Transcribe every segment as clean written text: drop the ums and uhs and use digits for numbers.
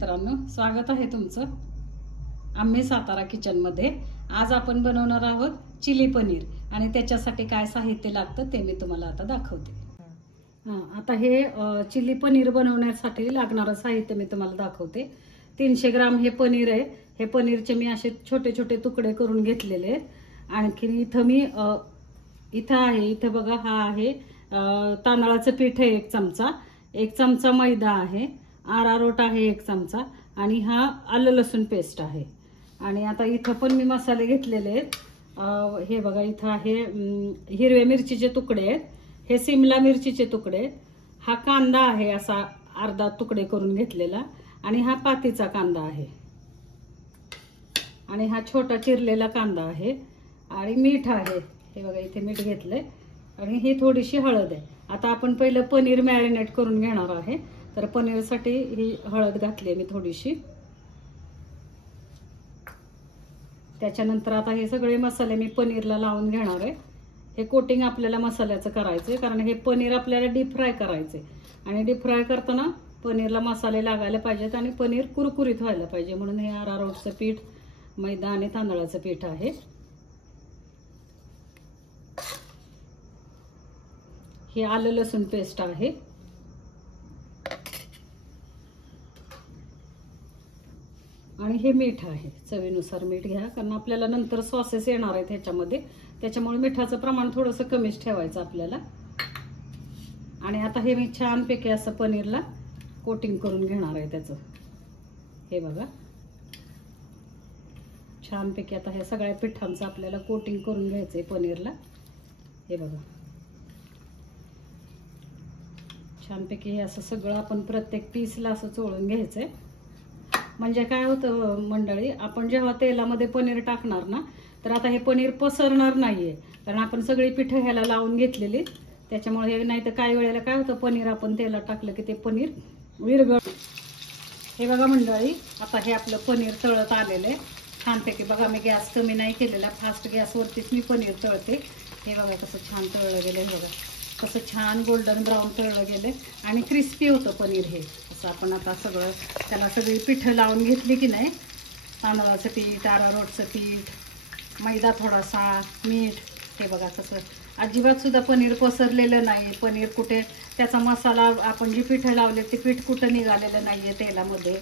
मित्रांनो, स्वागत आहे तुमचं आम्ही सातारा किचनमध्ये। आज आपण बनवणार आहोत चिली पनीर आणि त्याच्यासाठी काय साहित्य लागतं ते मी तुम्हाला आता दाखवते। आता हे चिली पनीर बनवण्यासाठी लागणारं साहित्य मी तुम्हाला दाखवते। 300 ग्राम हे पनीर आहे। हे पनीरचे मी असे छोटे छोटे तुकडे करून घेतलेले आहेत। आणखी इथं मी इथं बघा, हा आहे तांदळाचं पीठ आहे 1 चमचा, 1 चमचा मैदा आहे, अरारोट आहे 1 चमचा आणि हा आलं लसूण पेस्ट आहे। आणि आता इथं पण मी मसाले घेतलेले आहेत। हे बघा, इथं आहे हिरव्या मिरचीचे तुकडे आहेत, हे सिमला मिरचीचे तुकडे आहेत, हा कांदा आहे असा अर्धा तुकडे करून घेतलेला आणि हा पातीचा कांदा आहे आणि हा छोटा चिरलेला कांदा आहे आणि मीठ आहे। हे बघा, इथे मीठ घेतलंय आणि ही थोडीशी हळद आहे। आता आपण पहिलं पनीर मॅरिनेट करून घेणार आहे, तर पनीरसाठी ही हळद घातली मी थोडीशी। त्याच्यानंतर आता हे सगळे मसाले मी पनीरला लावून घेणार आहे। हे कोटिंग आपल्याला मसाल्याचं करायचंय, कारण हे पनीर आपल्याला डीप फ्राय करायचंय आणि डीप फ्राय करताना पनीरला मसाले लागायला पाहिजेत आणि पनीर कुरकुरीत व्हायला पाहिजे, म्हणून हे अरारोटचं पीठ, मैदा आणि तांदळाचं पीठ आहे। हे आलं लसूण पेस्ट आहे आणि हे मीठ आहे। चवीनुसार मीठ घ्या, कारण आपल्याला नंतर सॉसेस येणार आहेत ह्याच्यामध्ये, त्याच्यामुळे मिठाचं प्रमाण थोडंसं कमीच ठेवायचं आपल्याला। आणि आता हे मी छानपैकी असं पनीरला कोटिंग करून घेणार आहे त्याचं। हे बघा, छानपैकी आता हे सगळ्या पिठांचं आपल्याला कोटिंग करून घ्यायचंय पनीरला। हे बघा, छानपैकी हे असं सगळं आपण प्रत्येक पीसला असं चोळून घ्यायचंय। म्हणजे काय होतं मंडळी, आपण जेव्हा तेलामध्ये पनीर टाकणार ना, तर आता हे पनीर पसरणार नाहीये, कारण आपण सगळी पिठं ह्याला लावून घेतलेली, त्याच्यामुळे हे नाही तर काही वेळेला काय होतं, पनीर आपण तेलात टाकलं की ते पनीर विरघळ। हे बघा मंडळी, आता हे आपलं पनीर तळत आलेलं आहे छानपैकी। बघा, मी गॅस कमी नाही केलेला, फास्ट गॅसवरतीच मी पनीर तळते। हे बघा कसं छान तळलं गेलं, हे बघा कसं छान गोल्डन ब्राऊन तळलं गेलं आणि क्रिस्पी होतं पनीर हे। असं आपण आता सगळं त्याला सगळी पिठं लावून घेतली की नाही, तांदळाचं पीठ, अरारोटचं पीठ, मैदा थोडासा, मीठ, हे बघा कसं अजिबात सुद्धा पनीर पसरलेलं नाही। पनीर कुठे त्याचा मसाला आपण जी पिठं लावले ते पीठ कुठं निघालेलं नाहीये तेलामध्ये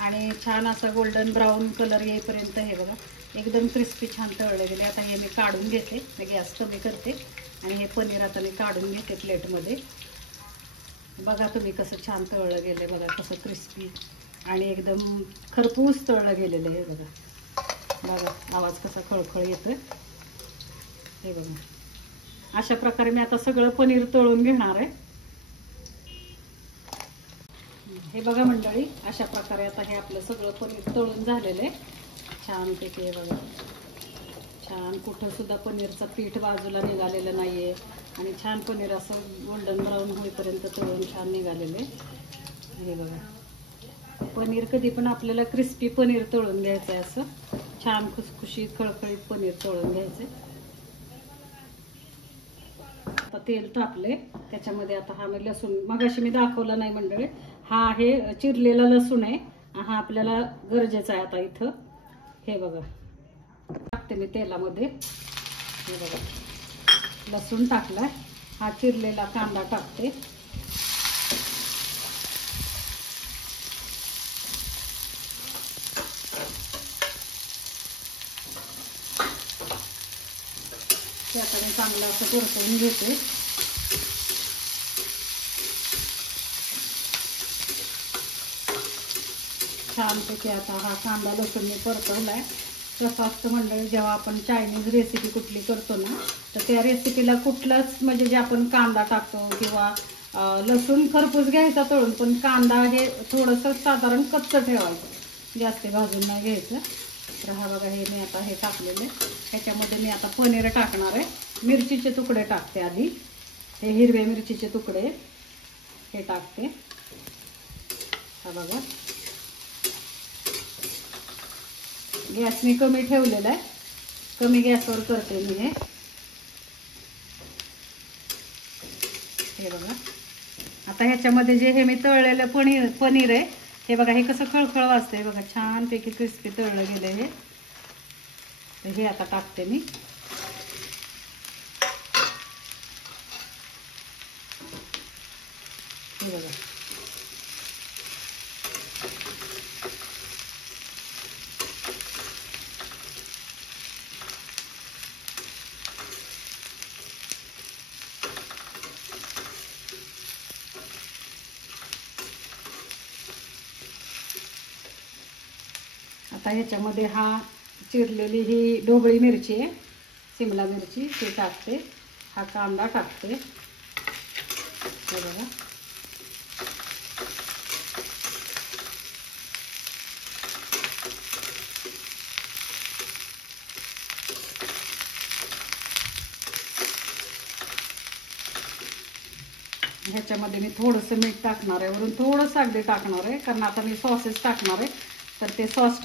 आणि छान असं गोल्डन ब्राऊन कलर येईपर्यंत हे बघा एकदम क्रिस्पी छान तळले गेले। आता हे मी काढून घेते, गॅस कमी करते आणि हे पनीर आता मी काढून घेते प्लेटमध्ये। बघा तुम्ही कसं छान तळलं गेले, बघा कसं क्रिस्पी आणि एकदम खरपूस तळलं गेलेलं आहे। बघा आवाज कसा खळखळ येतोय, हे बघा अशा प्रकारे मी आता सगळं पनीर तळून घेणार आहे। हे बघा मंडळी, अशा प्रकारे आता हे आपलं सगळं पनीर तळून झालेलं आहे छानपैकी। हे बघा छान, कुठं सुद्धा पनीरचं पीठ बाजूला निघालेलं नाहीये आणि छान पनीर असं गोल्डन ब्राऊन होईपर्यंत तळून छान निघालेलं आहे। हे बघा, पनीर कधी पण आपल्याला क्रिस्पी पनीर तळून घ्यायचं आहे, असं छान खुसखुशीत खळखळीत पनीर तळून घ्यायचंय। आता तेल तापले, त्याच्यामध्ये आता हा मी लसूण मगाशी मी दाखवला नाही मंडळी, हा आहे चिरलेला लसूण आहे, हा आपल्याला गरजेचा आहे आता इथं। हे बघा टाकते मी तेलामध्ये, हे बघा लसूण टाकलाय, हा चिरलेला कांदा टाकते, त्याकडे चांगलं असं परतवून घेते। छानपैकी आता हा कांदा लसूण मी परतवलाय। कसं असतं मंडळी, जेव्हा आपण चायनीज रेसिपी कुठली करतो ना, तर त्या रेसिपीला कुठलाच म्हणजे जे आपण कांदा टाकतो किंवा लसूण खरपूस घ्यायचा तळून, पण कांदा हे थोडंसं साधारण कच्चं ठेवायचं, जास्त भाजून नाही घ्यायचं। तर हा बघा, हे मी आता हे टाकलेलं आहे, ह्याच्यामध्ये मी आता पनीर टाकणार आहे। मिरचीचे तुकडे टाकते आधी, हे हिरव्या मिरचीचे तुकडे हे टाकते। हा बघा, गॅस मी कमी ठेवलेला आहे, कमी गॅसवर करते मी हे। हे बघा, आता ह्याच्यामध्ये जे हे मी तळलेलं पनीर आहे हे बघा, हे कसं खळखळ वाजतंय बघा, छानपैकी क्रिस्पी तळलं गेलं हे. तर हे आता टाकते मी. हे बघा, आता ह्याच्यामध्ये हा चिरलेली ही ढोबळी मिरची आहे, शिमला मिरची ते टाकते. हा कांदा टाकते. हे बघा, ह्याच्यामध्ये मी थोडंसं मीठ टाकणार आहे, वरून थोडंसं अगदी टाकणार आहे, कारण आता मी सॉसेस टाकणार आहे. तर ते सॉस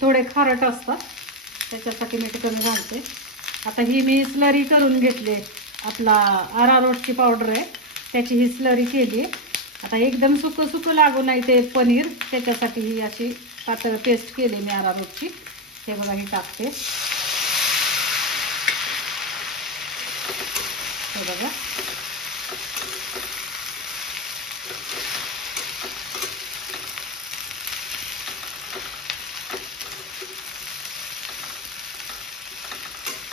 थोडे खारट असतात, त्याच्यासाठी मीठ कमी घालते. आता ही मी स्लरी करून घेतली, आपला अरारोटची पावडर आहे त्याची ही स्लरी केली. आता एकदम सुकं सुकं लागू नाही ते पनीर, त्याच्यासाठी ही अशी पातळ पेस्ट केली मी अरारोटची. हे बघा, ही टाकते. हे बघा,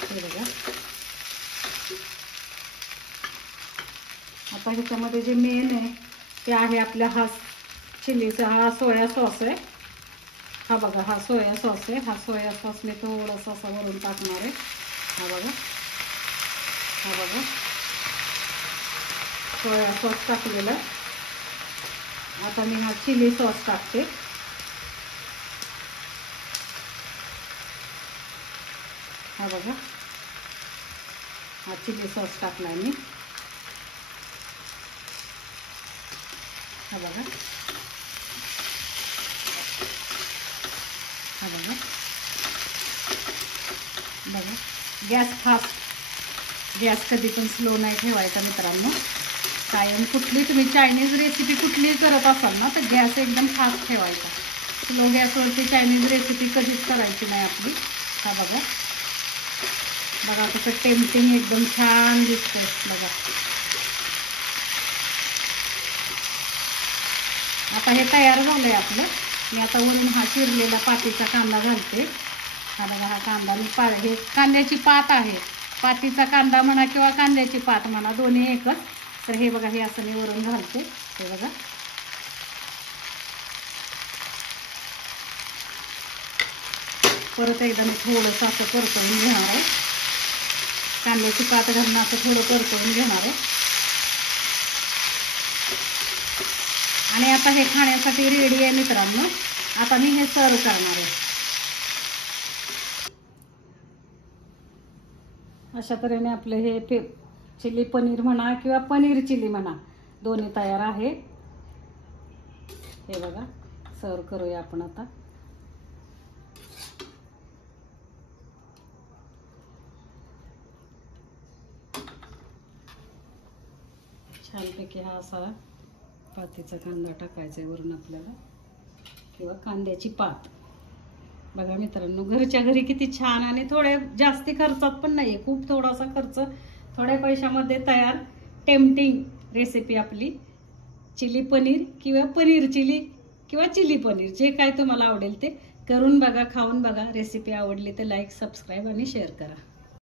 हे बघा. आता ह्याच्यामध्ये जे मेन आहे ते आहे आपल्या हा चिलीचा हा सोया सॉस आहे. हा बघा, हा सोया सॉस आहे. हा सोया सॉस मी थोडासा असा वरून टाकणार आहे. हा बघा, हा बघा, सोया सॉस टाकलेला. आता मी हा चिली सॉस टाकते. हा बघा, हा चिली सॉस टाकला मी. हा बघा, हा बघा, बघा. गॅस फास्ट, गॅस कधी पण स्लो नाही ठेवायचा मित्रांनो. कायम कुठली तुम्ही चायनीज रेसिपी कुठली करत असाल ना, तर गॅस एकदम फास्ट ठेवायचा. स्लो गॅसवरती चायनीज रेसिपी कधीच करायची नाही आपली. हा बघा, बघा कसं टेम्पटिंग एकदम छान दिसतंय बघा. आता हे तयार झालंय आपलं. मी आता वरून हा चिरलेला पातीचा कांदा घालते. हा बघा, हा कांदा मी हे कांद्याची पात आहे, पातीचा कांदा म्हणा किंवा कांद्याची पात म्हणा, दोन्ही एकच. तर हे बघा, हे असं मी वरून घालते. हे बघा, परत एकदा मी थोडंसं असं परतवून घेणार आहे. कांद्याची पात घालून असं थोडं परतवून घेणार आहे. आणि आता हे खाण्यासाठी रेडी आहे मित्रांनो. आता मी हे सर्व करणार आहे. अशा तऱ्हेने आपलं हे चिली पनीर म्हणा किंवा पनीर चिली म्हणा, दोन्ही तयार आहे. हे बघा, सर्व करूया आपण आता. छानपैकी हा असा पातीचा कांदा टाकायचा आहे वरून आपल्याला, किंवा कांद्याची पात. बघा मित्रांनो, घरच्या घरी किती छान आणि थोडे जास्ती खर्चात पण नाहीये, खूप थोडासा खर्च थोड्या पैशामध्ये तयार टेम्पटिंग रेसिपी आपली चिली पनीर किंवा पनीर चिली किंवा चिली पनीर, जे काय तुम्हाला आवडेल ते करून बघा, खाऊन बघा. रेसिपी आवडली तर लाईक, सबस्क्राईब आणि शेअर करा.